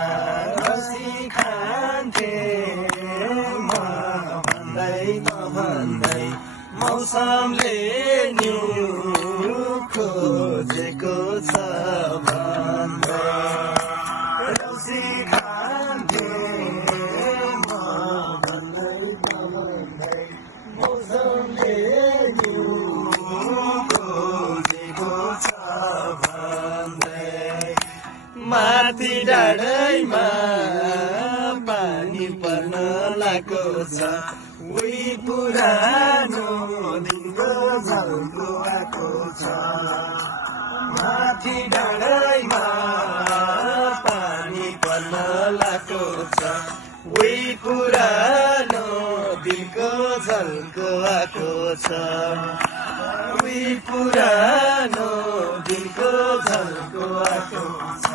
रसी खान्थे म भन्दै भन्दै मौसमले न्यु खोजेको छ भन्दै रसी खान्थे म भन्दै भन्दै मौसमले न्यु खोजेको छ भन्दै माथि डाँडैमा पानी पर्न लागेको छ उही पुरानो दिनको झल्को आएको छ माथि डाँडैमा पानी पर्न लागेको छ उही पुरानो दिनको झल्को आएको छ उही पुरानो दिनको झल्को आएको छ।